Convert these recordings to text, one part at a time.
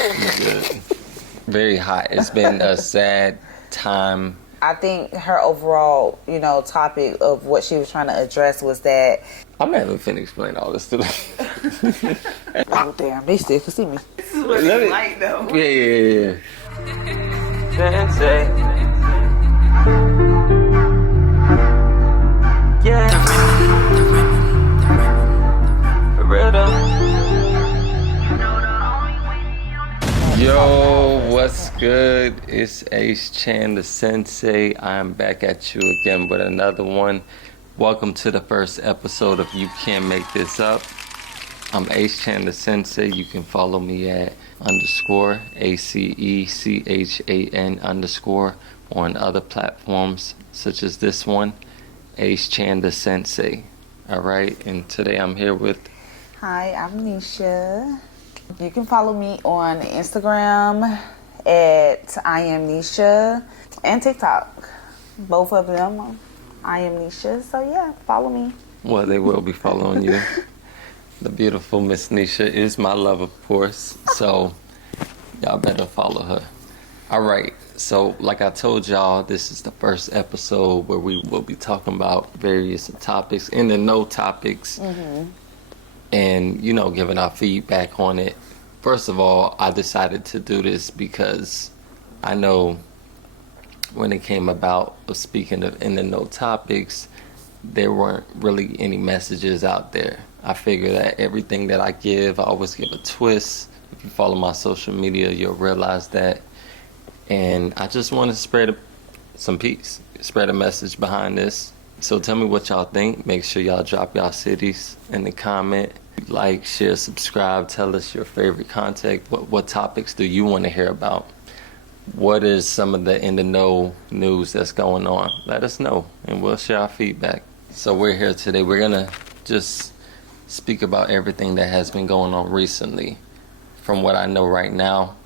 Good. Very hot. It's been a sad time. I think her overall, topic of what she was trying to address was that. I'm not even finna explain all this to them. Oh, damn, they still can see me. This is what it's like, though. Yeah. Sensei. Yeah. For real though. Yo, what's good? It's Ace Chan, the Sensei. I'm back at you again with another one. Welcome to the first episode of You Can't Make This Up. I'm Ace Chan, the Sensei. You can follow me at _ACECHAN_ on other platforms such as this one, Ace Chan, the Sensei. Alright, and today I'm here with... Hi, I'm Nisha. You can follow me on Instagram at I am Nisha and TikTok. Both of them, I am Nisha. So yeah, follow me. Well, they will be following you. The beautiful Miss Nisha is my love, of course. So y'all better follow her. All right. So like I told y'all, this is the first episode where we will be talking about various topics, in the know topics. Mm-hmm. And, giving our feedback on it. First of all, I decided to do this because I know when it came about of speaking of in the know topics, there weren't really any messages out there. I figure that everything that I give, I always give a twist. If you follow my social media, you'll realize that. And I just want to spread some peace, spread a message behind this. So tell me what y'all think. Make sure y'all drop y'all cities in the comment. Like, share, subscribe. Tell us your favorite content. What topics do you want to hear about? What is some of the in the know news that's going on? Let us know, and we'll share our feedback. So we're here today. We're going to just speak about everything that has been going on recently. From what I know right now,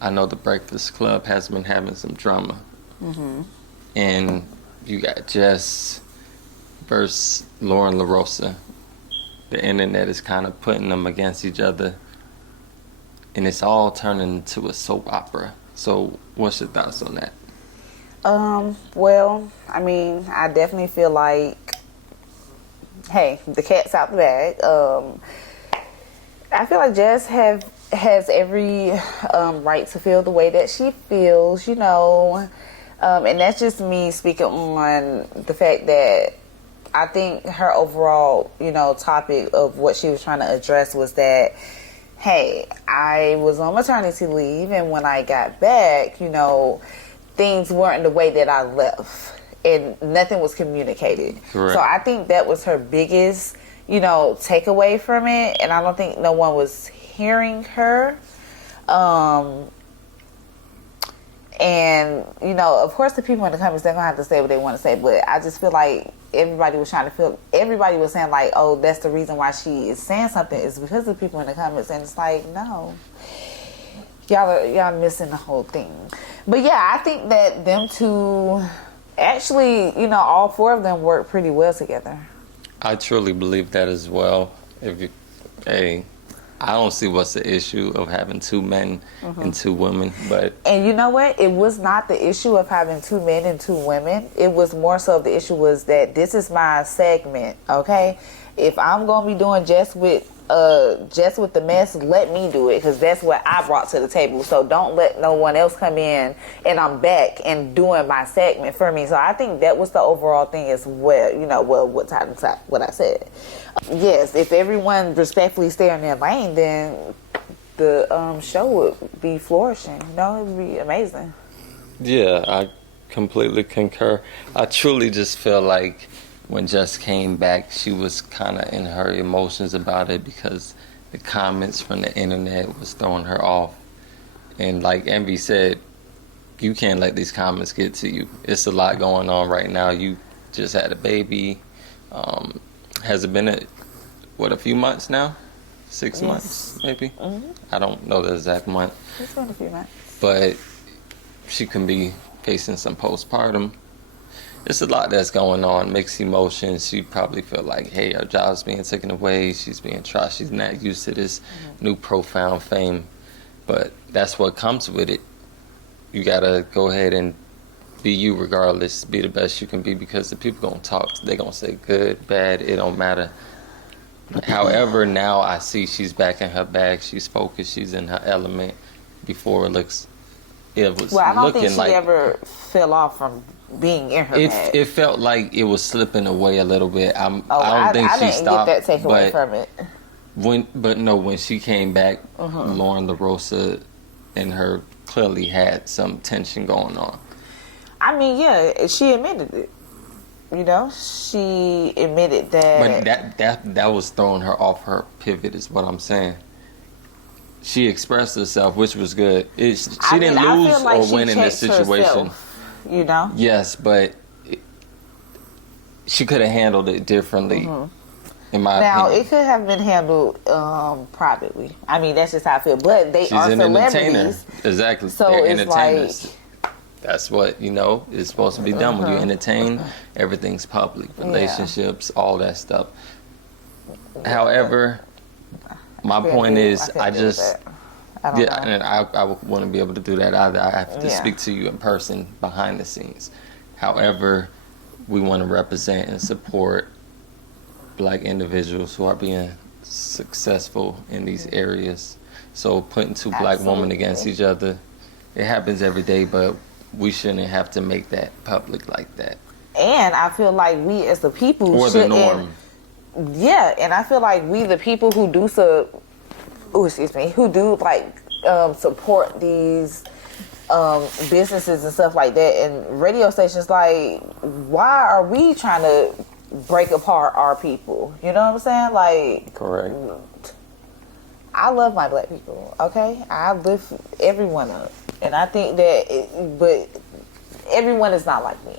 I know the Breakfast Club has been having some drama. Mm-hmm. And you got Jess versus Lauren LaRosa. The internet is kind of putting them against each other. And it's all turning into a soap opera. So what's your thoughts on that? Well, I definitely feel like, hey, the cat's out the bag. I feel like Jess has every right to feel the way that she feels, and that's just me speaking on the fact that I think her overall, topic of what she was trying to address was that, hey, I was on maternity leave, and when I got back, things weren't the way that I left, and nothing was communicated. Correct. So I think that was her biggest, takeaway from it, and I don't think no one was hearing her. And, of course the people in the comments, they're going to have to say what they want to say, but I just feel like everybody was saying like, oh, that's the reason why she is saying something is because of the people in the comments, and it's like, no. Y'all missing the whole thing. But yeah, I think that them two, actually, all four of them work pretty well together. I truly believe that as well. I don't see what's the issue of having two men and two women, but... And you know what? It was not the issue of having two men and two women. It was more so the issue was that this is my segment, okay? If I'm going to be doing just with the mess, let me do it, because that's what I brought to the table. So don't let no one else come in and I'm back and doing my segment for me. So I think that was the overall thing as well, what I said. Yes, if everyone respectfully stay in their lane, then the show would be flourishing. It would be amazing. Yeah, I completely concur. I truly just feel like when Jess came back, she was kind of in her emotions about it because the comments from the internet was throwing her off. And like Envy said, you can't let these comments get to you. It's a lot going on right now. You just had a baby. Has it been a few months now? 6 months, maybe? Mm-hmm. I don't know the exact month. It's been a few months. But she can be facing some postpartum. There's a lot that's going on, mixed emotions. She probably feel like, hey, her job's being taken away. She's being trashed. She's not used to this new profound fame. But that's what comes with it. You gotta go ahead and be you regardless. Be the best you can be, because the people gonna talk. They gonna say good, bad. It don't matter. However, now I see she's back in her bag. She's focused. She's in her element. Before it was Well, I don't looking think she like ever fell off from being in her bag. it felt like it was slipping away a little bit. I don't think I she didn't stopped. get that takeaway from it. When she came back, Lauren LaRosa and her clearly had some tension going on. I mean, yeah, she admitted it. You know, she admitted that. But that was throwing her off her pivot, is what I'm saying. She expressed herself, which was good. She didn't lose or win in this situation. Herself, you know? Yes, but she could have handled it differently, in my opinion. Now, it could have been handled privately. I mean, that's just how I feel. But they are celebrities. Exactly. So they're it's entertainers. like... That's what, is supposed to be done. When you entertain, everything's public. Relationships, all that stuff. However, my point is, I wouldn't be able to do that either. I have to speak to you in person, behind the scenes. However, we want to represent and support Black individuals who are being successful in these areas. So putting two Black women against each other, it happens every day, but we shouldn't have to make that public like that. And I feel like we as the people or the norm. Yeah, and I feel like we the people who do support these businesses and stuff like that, and radio stations, like, why are we trying to break apart our people? You know what I'm saying? Like, correct. I love my Black people, okay? I lift everyone up. And I think but everyone is not like me.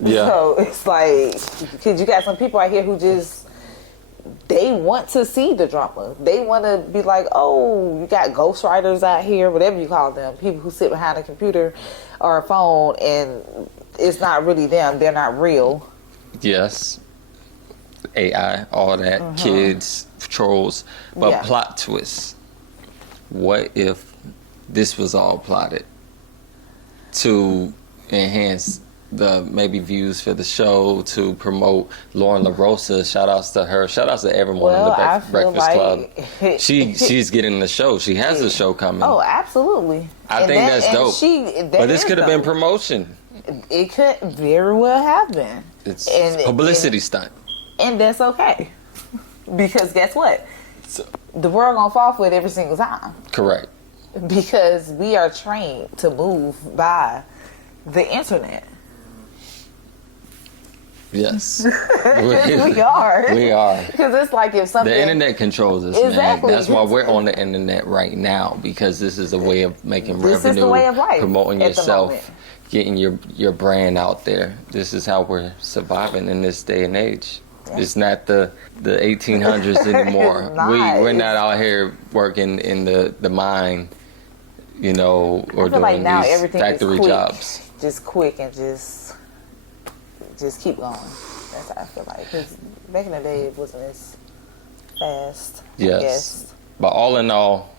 Yeah. So it's like, because you got some people out here who just, they want to see the drama. They want to be like, oh, you got ghostwriters out here, whatever you call them, people who sit behind a computer or a phone, and it's not really them. They're not real. Yes. AI, all that, kids, trolls, but plot twists. What if this was all plotted to enhance the maybe views for the show, to promote Lauren LaRosa? Shout outs to her. Shout outs to everyone in the Breakfast Club. She's getting the show. She has a show coming. Oh, absolutely. I think that's dope. But this could have been promotion. It could very well have been. It's a publicity stunt. And that's okay. Because guess what? The world gonna fall for it every single time. Correct. Because we are trained to move by the internet. Yes. We are. We are. Because it's like if something... The internet controls us, exactly. man. That's why we're on the internet right now, because this is a way of making revenue. This is the way of life. Promoting yourself, getting your brand out there. This is how we're surviving in this day and age. Yeah. It's not the 1800s anymore. We're not out here working in the mine, or doing like now these factory jobs. Just quick and just keep going. That's how I feel like. Because back in the day, it wasn't as fast. Yes. I guess. But all in all,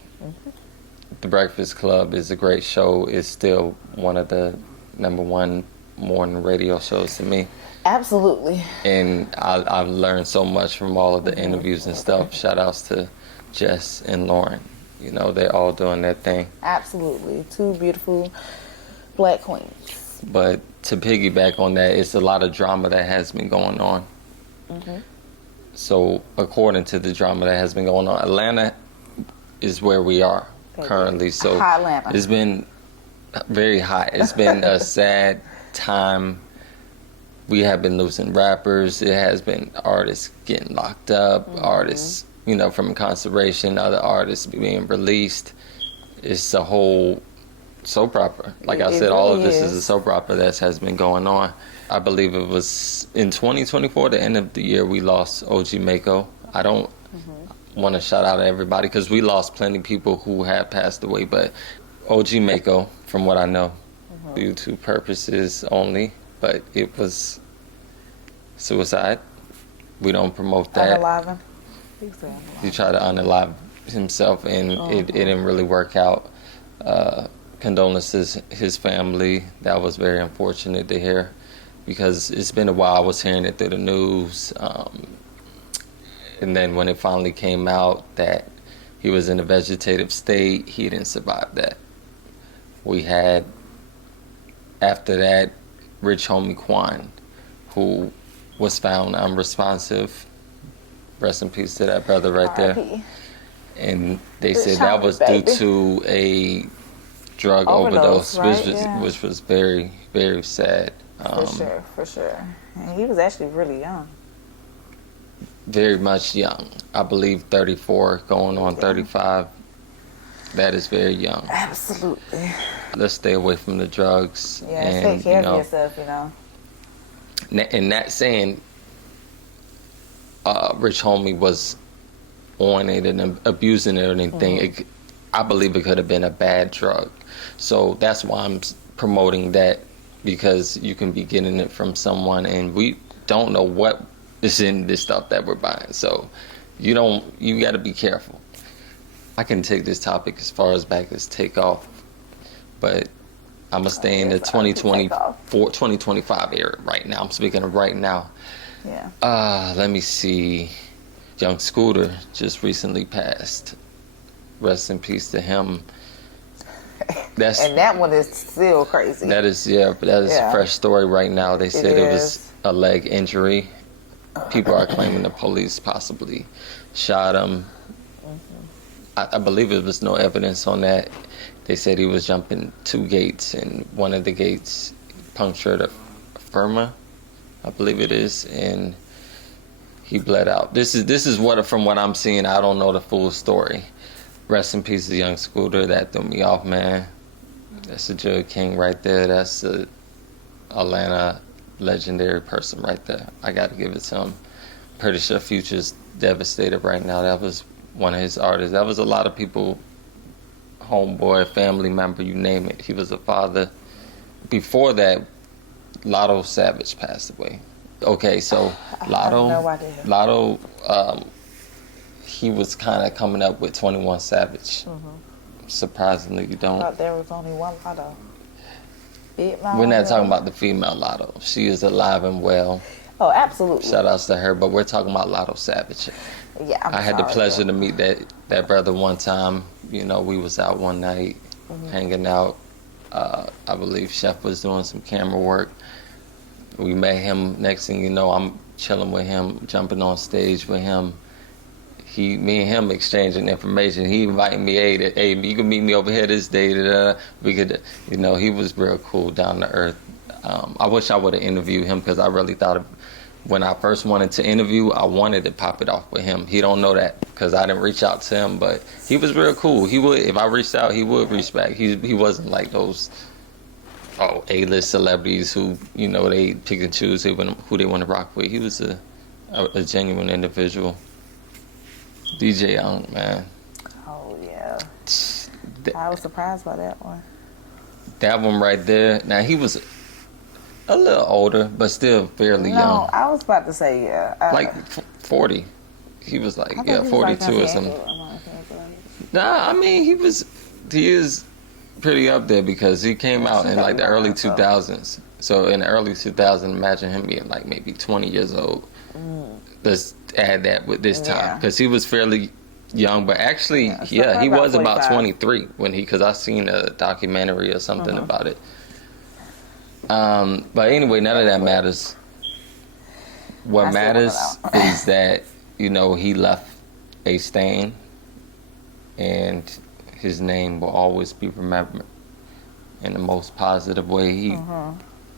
The Breakfast Club is a great show. It's still one of the #1 morning radio shows to me. Absolutely. And I've learned so much from all of the interviews and stuff. Shout outs to Jess and Lauren. They're all doing their thing. Absolutely. Two beautiful Black queens. But to piggyback on that, it's a lot of drama that has been going on. So according to the drama that has been going on, Atlanta is where we are currently. So hot Atlanta. It's been very hot. It's been a sad time. We have been losing rappers. It has been artists getting locked up, artists, from incarceration, other artists being released. It's a whole soap opera. Like I said, all of this is a soap opera that has been going on. I believe it was in 2024, the end of the year, we lost OG Mako. I don't want to shout out to everybody because we lost plenty of people who have passed away, but OG Mako, from what I know, due to purposes only, but it was suicide. We don't promote that. Unaliving. You try to unalive himself, and it didn't really work out. Condolences his family. That was very unfortunate to hear, because it's been a while. I was hearing it through the news, and then when it finally came out that he was in a vegetative state, he didn't survive that. We had, after that, Rich Homie Quan, who was found unresponsive. Rest in peace to that brother right there. R.I.P. And they said that was due to a drug overdose, right? which was very, very sad. For sure. And he was actually really young. Very much young. I believe 34, going on 35. That is very young. Absolutely. Let's stay away from the drugs. Yeah, and, take care of yourself, And not saying Rich Homie was on it and abusing it or anything. I believe it could have been a bad drug. So that's why I'm promoting that, because you can be getting it from someone, and we don't know what is in this stuff that we're buying. So you got to be careful. I can take this topic as far as back as Takeoff, but I'm going to stay in the 2025 era right now. I'm speaking of right now. Yeah. Let me see. Young Scooter just recently passed. Rest in peace to him. And that one is still crazy. That is a fresh story right now. They said it was a leg injury. People are claiming the police possibly shot him. I believe there was no evidence on that. They said he was jumping 2 gates, and one of the gates punctured a femur, I believe it is, and he bled out. This is what, from what I'm seeing, I don't know the full story. Rest in peace to Young Scooter. That threw me off, man. That's a Jug King right there. That's a Atlanta legendary person right there. I got to give it to him. Pretty sure Future's devastated right now. That was one of his artists. That was a lot of people, homeboy, family member, you name it. He was a father. Before that, Lotto Savage passed away. Okay, so Lotto, I have no idea. Lotto, he was kind of coming up with 21 Savage. Surprisingly, you don't. I thought there was only one Lotto. We're not talking about the female Lotto. She is alive and well. Oh, absolutely. Shout outs to her, but we're talking about Lotto Savage. Yeah, I had the pleasure to meet that brother one time. We was out one night, hanging out. I believe Chef was doing some camera work. We met him. Next thing you know, I'm chilling with him, jumping on stage with him. Me and him exchanging information. He invited me, hey, you can meet me over here this day. We could, he was real cool, down to earth. I wish I would have interviewed him, because I really thought when I first wanted to interview, I wanted to pop it off with him. He don't know that, because I didn't reach out to him, but he was real cool. He would, if I reached out, he would reach back. He wasn't like those A-list celebrities who, they pick and choose who they want to rock with. He was a genuine individual. DJ Young, man. Oh, yeah. I was surprised by that one. That one right there. Now, he was a little older, but still fairly young. No, I was about to say, yeah. Like 40. He was like, 42 or something. Nah, I mean, he is pretty up there, because he came out in like the early 2000s. So in the early 2000s, imagine him being like maybe 20 years old. Let's add that with this time, because he was fairly young, but actually, he was about 23 because I seen a documentary or something about it. But anyway, none of that matters. What matters is that, he left a stain, and his name will always be remembered in the most positive way. He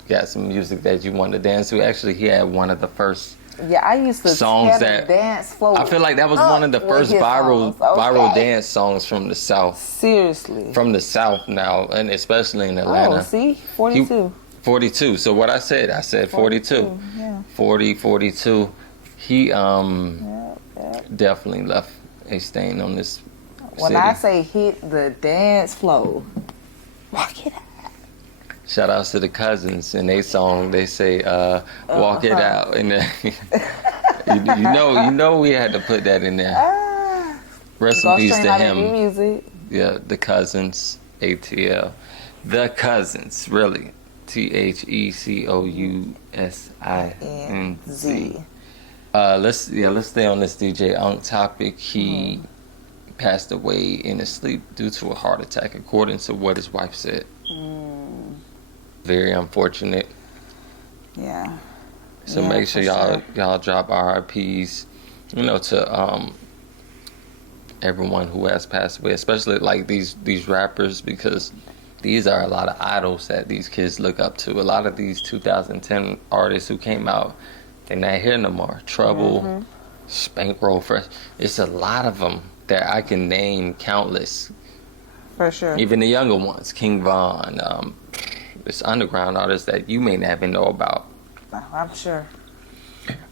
got some music that you want to dance to. Actually, he had one of the first I used to songs that dance floor. I feel like that was one of the first viral dance songs from the South. Seriously. From the South now, and especially in Atlanta. Oh, see? 42. 42. So what I said 42. Yeah. 42. He definitely left a stain on this When city. I say hit the dance floor, walk it out. Shout outs to the Cousins, and they song, they say, walk it out. And we had to put that in there. Rest in Go peace stream to out of new him. music. Yeah, the cousins, ATL. The cousins, really. THECOUSINZ. Z. Let's stay on this DJ Unk topic. He passed away in his sleep due to a heart attack, according to what his wife said. Very unfortunate. Yeah. So Yeah, make sure for y'all drop RIPs, to everyone who has passed away, especially like these rappers, because these are a lot of idols that these kids look up to. A lot of these 2010 artists who came out, they're not here no more. Trouble, Spankroll, Fresh. It's a lot of them that I can name countless. For sure. Even the younger ones, King Von. It's underground artists that you may not even know about. I'm sure.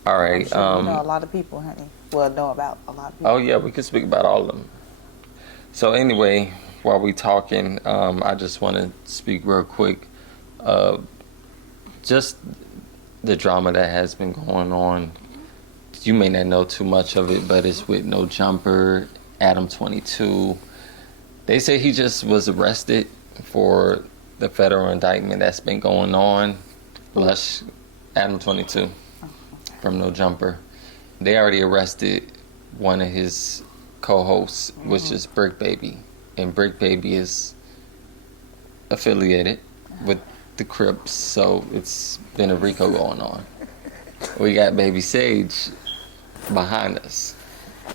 All right. I'm sure you know a lot of people, honey. Well, know about a lot of people. Oh yeah, we can speak about all of them. So anyway, while we talking, I just want to speak real quick. Just the drama that has been going on. You may not know too much of it, but it's with No Jumper, Adam 22. They say he just was arrested for the federal indictment that's been going on. Lush, Adam 22 from No Jumper. They already arrested one of his co-hosts, which is Brick Baby. And Brick Baby is affiliated with the Crips, so it's been a RICO going on. We got Baby Sage behind us.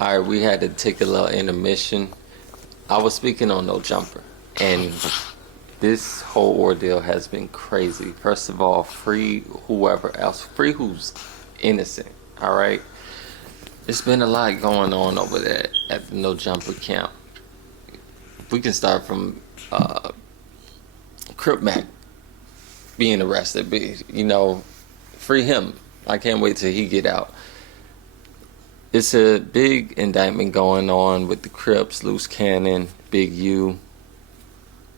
All right, we had to take a little intermission. I was speaking on No Jumper, and this whole ordeal has been crazy. First of all, free whoever else, free who's innocent, all right? It's been a lot going on over there at the No Jumper camp. We can start from Crip Mac being arrested. Free him. I can't wait till he get out. It's a big indictment going on with the Crips, Loose Cannon, Big U,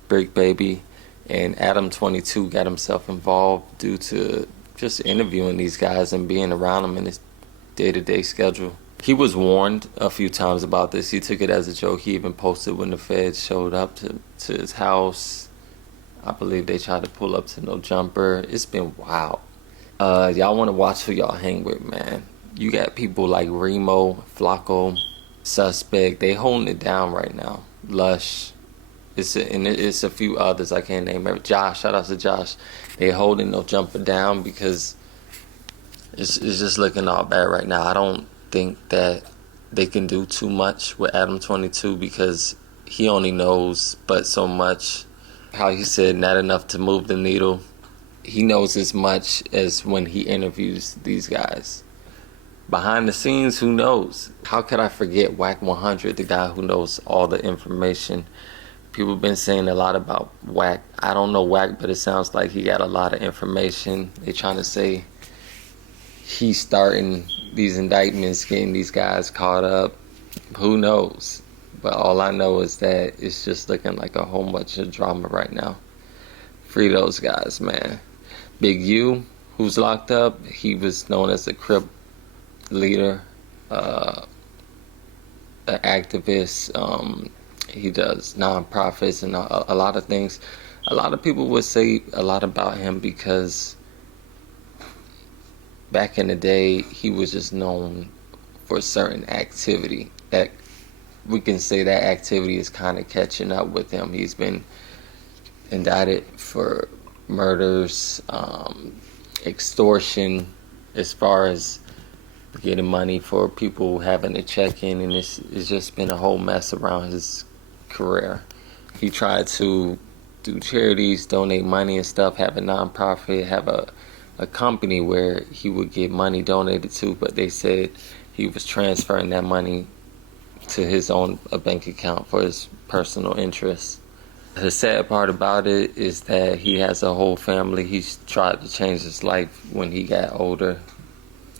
Brick Baby, and Adam 22 got himself involved due to just interviewing these guys and being around them in his day-to-day schedule. He was warned a few times about this. He took it as a joke. He even posted when the feds showed up to his house. I believe they tried to pull up to No Jumper. It's been wild. Y'all want to watch who y'all hang with, man. You got people like Remo, Flacco, Suspect. They holding it down right now. Lush. It's a few others I can't name. Josh, shout out to Josh. They holding No Jumper down because it's just looking all bad right now. I don't think that they can do too much with Adam 22 because he only knows but so much. How he said not enough to move the needle. He knows as much as when he interviews these guys. Behind the scenes, who knows? How could I forget Whack 100, the guy who knows all the information? People been saying a lot about Whack. I don't know Whack, but it sounds like he got a lot of information. They trying to say he's starting these indictments, getting these guys caught up. Who knows? But all I know is that it's just looking like a whole bunch of drama right now. Free those guys, man. Big U, who's locked up, he was known as a Crip leader, an activist. He does nonprofits and a lot of things. A lot of people would say a lot about him because back in the day, he was just known for a certain activity that we can say that activity is kind of catching up with him. He's been indicted for murders, extortion, as far as getting money for people having to check in, and it's just been a whole mess around his career. He tried to do charities, donate money and stuff, have a nonprofit, have a company where he would get money donated to, but they said he was transferring that money to his own bank account for his personal interests. The sad part about it is that he has a whole family. He's tried to change his life when he got older.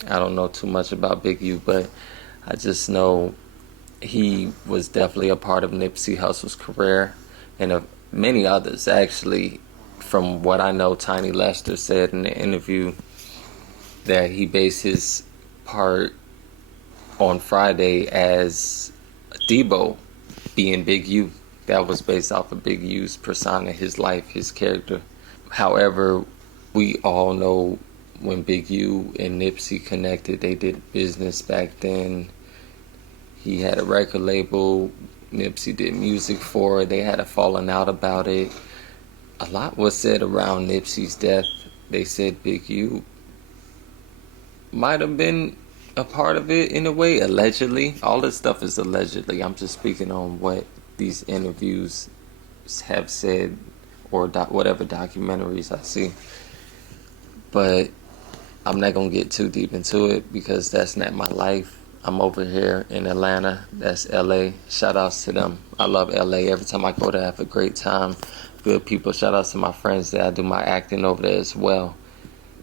I don't know too much about Big U, but I just know he was definitely a part of Nipsey Hussle's career and of many others, actually. From what I know, Tiny Lester said in the interview that he based his part on Friday as Debo being Big U. That was based off of Big U's persona, his life, his character. However, we all know when Big U and Nipsey connected, they did business back then. He had a record label. Nipsey did music for it. They had a falling out about it. A lot was said around Nipsey's death. They said Big U might have been a part of it in a way, allegedly. All this stuff is allegedly. I'm just speaking on what these interviews have said or whatever documentaries I see. But I'm not going to get too deep into it because that's not my life. I'm over here in Atlanta. That's LA. Shout outs to them. I love LA. Every time I go there, I have a great time. Good people. Shout outs to my friends that I do my acting over there as well.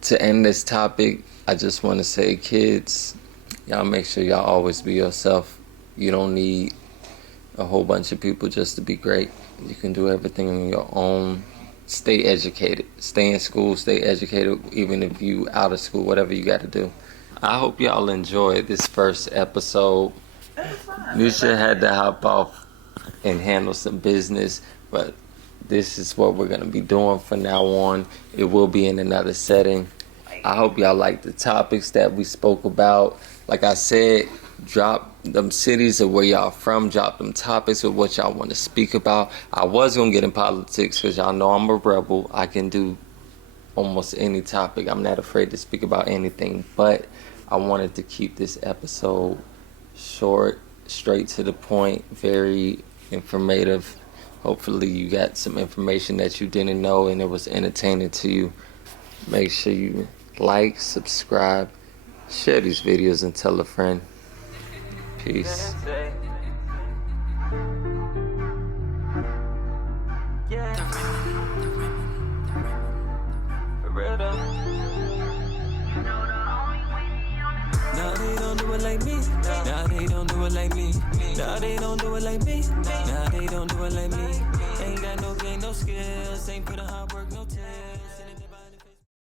To end this topic, I just want to say, kids, y'all make sure y'all always be yourself. You don't need a whole bunch of people just to be great. You can do everything on your own. Stay educated. Stay in school. Stay educated, even if you out of school, whatever you got to do. I hope y'all enjoyed this first episode. Nisha had to hop off and handle some business, but this is what we're going to be doing from now on. It will be in another setting. I hope y'all like the topics that we spoke about. Like I said, drop them cities of where y'all from. Drop them topics of what y'all want to speak about. I was going to get in politics because y'all know I'm a rebel. I can do almost any topic. I'm not afraid to speak about anything. But I wanted to keep this episode short, straight to the point, very informative. Hopefully you got some information that you didn't know and it was entertaining to you. Make sure you like, subscribe, share these videos and tell a friend. Peace. Now they don't do it like me. Now they don't do it like me. Now they don't do it like me. Now they don't do it like me. Ain't got no game, no skills. Ain't put in hard work, no tears.